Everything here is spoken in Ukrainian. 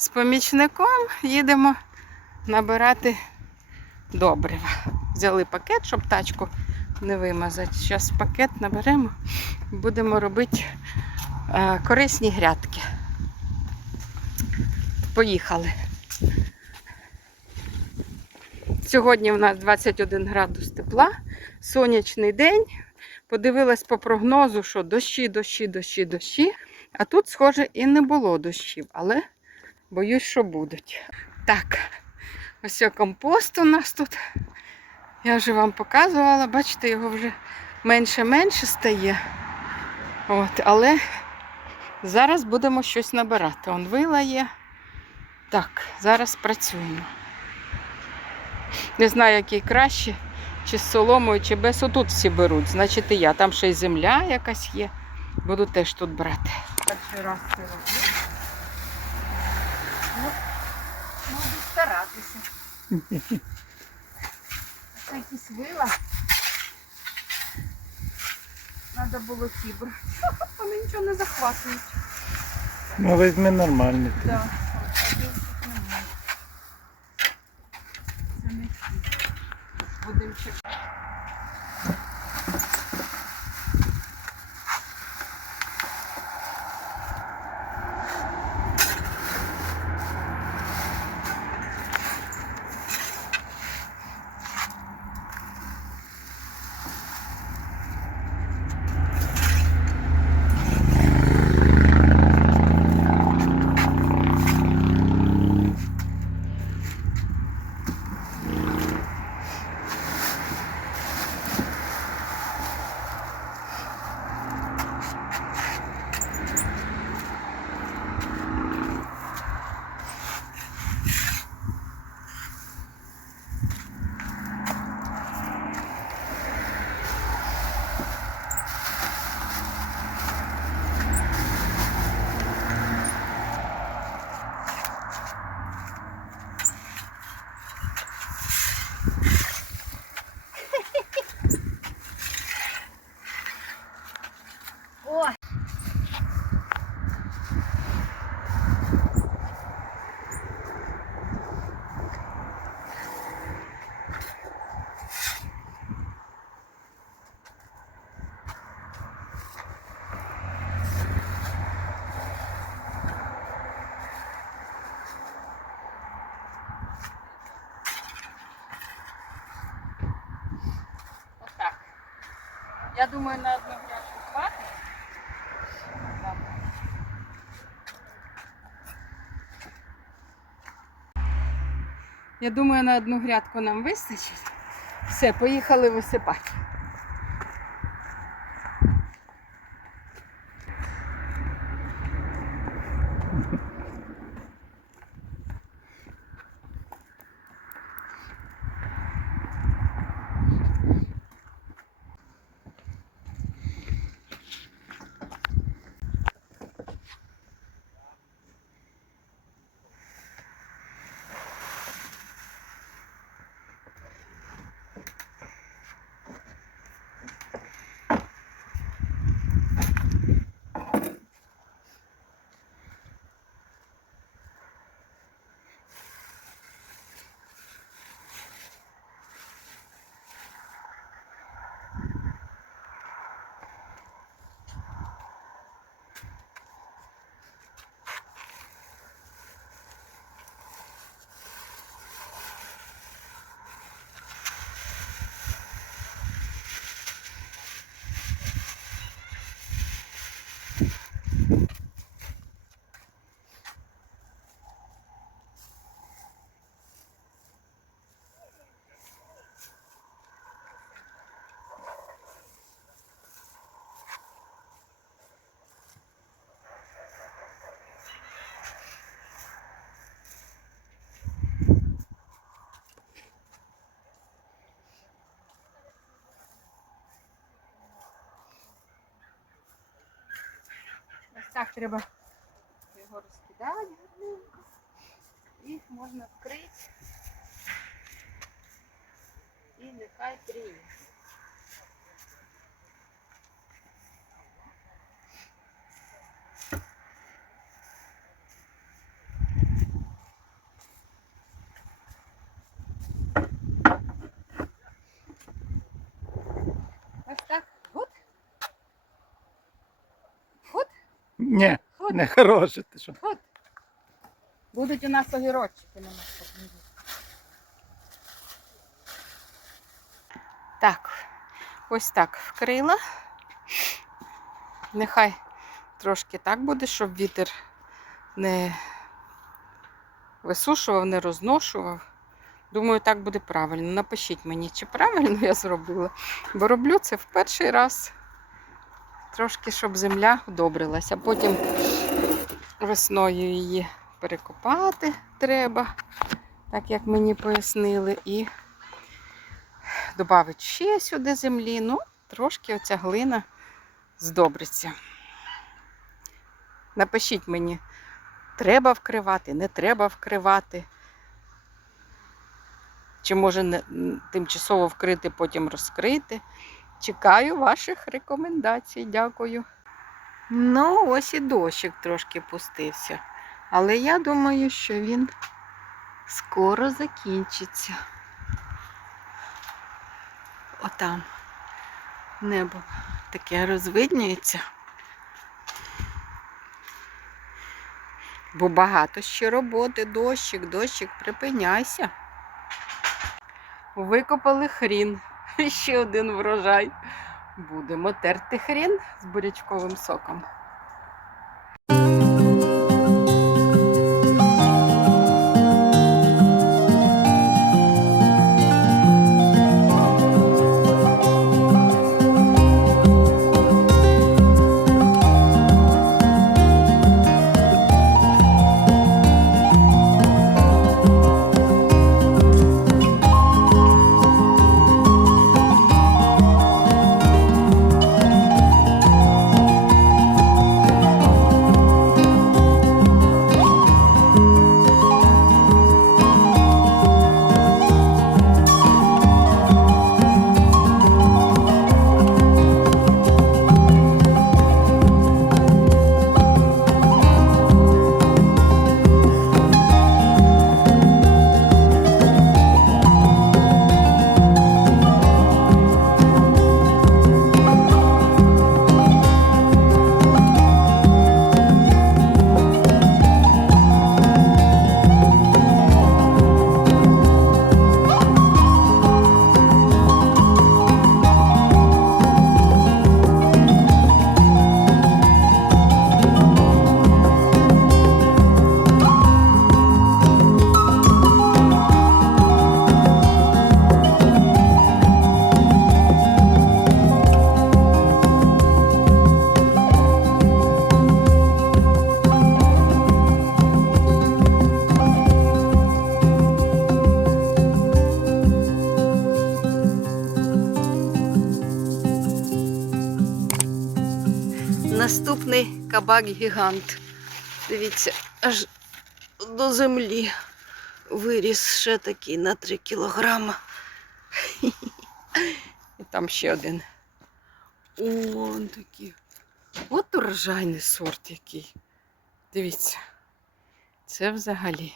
з помічником їдемо набирати добрива. Взяли пакет, щоб тачку не вимазати. Зараз пакет наберемо будемо робити е, корисні грядки. Поїхали. Сьогодні у нас 21 градус тепла, сонячний день. Подивилась по прогнозу, що дощі, дощі, дощі, дощі. А тут, схоже, і не було дощів, але боюсь, що будуть. Так, ось компост у нас тут. Я вже вам показувала, бачите, його вже менше-менше стає. От, але зараз будемо щось набирати. Он вила є. Так, зараз працюємо. Не знаю, який краще, чи з соломою, чи без. Отут всі беруть, значить і я. Там ще й земля якась є. Буду теж тут брати. Перший раз це роблю. Ну, можу старатися. Це якісь вила. Треба було брати. Вони нічого не захватують. Ну, візьми нормальний. ти. Да. а немає. Це не ті. Будемо чекати. Я думаю, на одну грядку хватить. Я думаю, на одну грядку нам вистачить. Все, поїхали висипати. Так треба його розкидати. І можна вкрити. І нехай тріє. Ні, не хороше. Ти що? От. Будуть у нас огірочки на рік. Так, ось так вкрила. Нехай трошки так буде, щоб вітер не висушував, не розношував. Думаю, так буде правильно. Напишіть мені, чи правильно я зробила. Бо роблю це в перший раз. Трошки, щоб земля удобрилася. Потім весною її перекопати треба, так як мені пояснили, і додати ще сюди землі. Ну, трошки оця глина здобриться. Напишіть мені, треба вкривати, не треба вкривати. Чи може тимчасово вкрити, потім розкрити. Чекаю ваших рекомендацій. Дякую. Ну, ось і дощик трошки пустився. Але я думаю, що він скоро закінчиться. Отам небо таке розвиднюється. Бо багато ще роботи, дощик, дощик, припиняйся. Викопали хрін. Ще один врожай. Будемо терти хрін з бурячковим соком. Кабак гігант. Дивіться, аж до землі виріс ще такий на 3 кілограма. І там ще один. Вон такий. От урожайний сорт який. Дивіться. Це взагалі